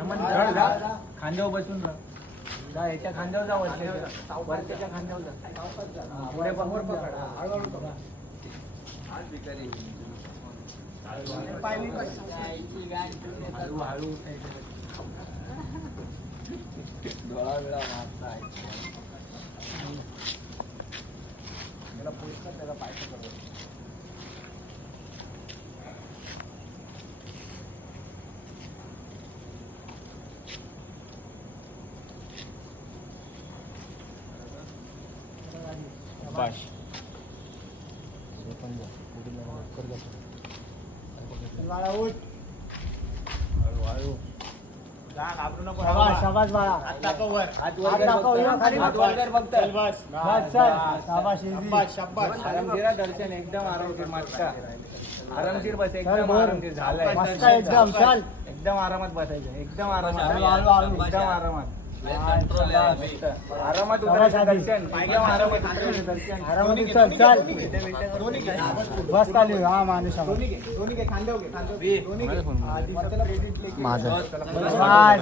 खांद्यावर बसून जा याच्या खांद्यावर जा वरच्या खांद्यावर जा पुढे बरोबर पकड हळू डोळा वेळा मारता त्याला पोचतात त्याला पाय पकडतो बाश हळू घाबरू नको शाबाश बाळा हात दाखव वर हात दाखव खाली हात वर कर फक्त बस चल शाबाश आरामशीर दर्शन एकदम आरामशीर मस्त आरामशीर बस एकदम आरामशीर झालंय मस्त एकदम चल एकदम आरामात बसायचं एकदम आरामात हळू. एकदम आरामात आरामात उतरायचं दर्शन एकदम आरामात उतरायचं दर्शन आरामात चल चल बस खाली हा माणूस माझं शाबाश